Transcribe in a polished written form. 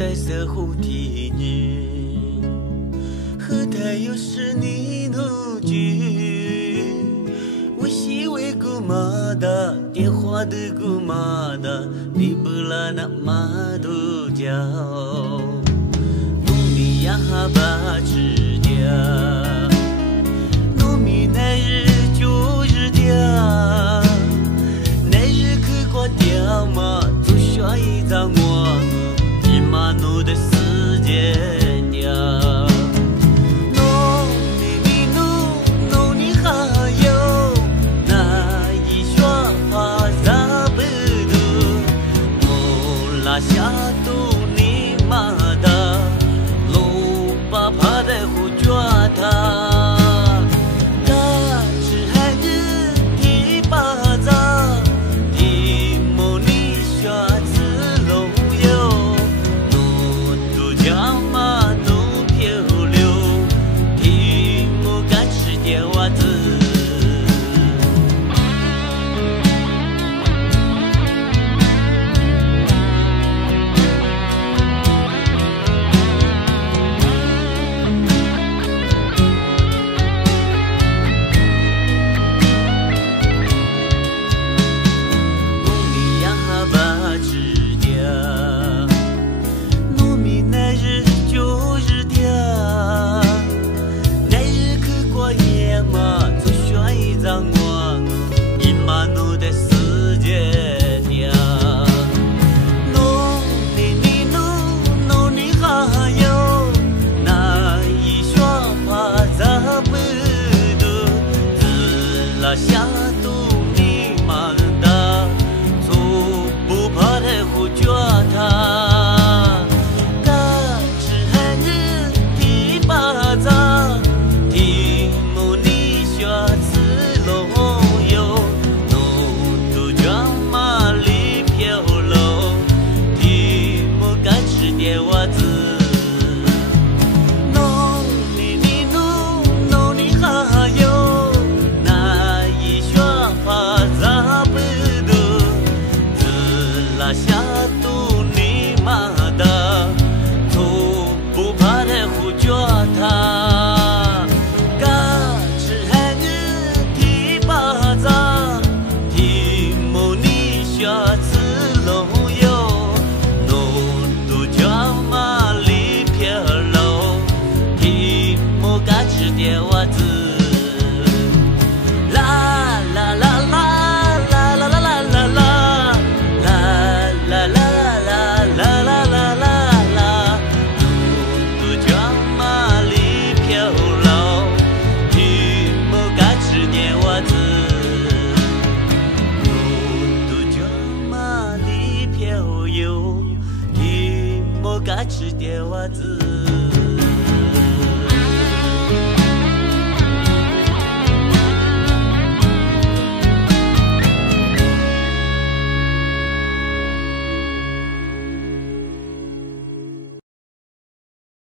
带色蝴蝶女，后台又是你怒剧，我希为姑妈的电话的姑妈的，你不拉那马都叫，农民呀把吃掉，农民那日就日掉，那日去过掉嘛，就需一张我。马路的世界掉，农你还有那一双花扎不住，我拉下肚你妈的，路把怕的胡抓他。下肚你妈的，做不怕的胡抓他，嘎吱汉日提巴扎，提木你学子龙游，弄都抓马里飘楼，提木嘎吱点袜子。下。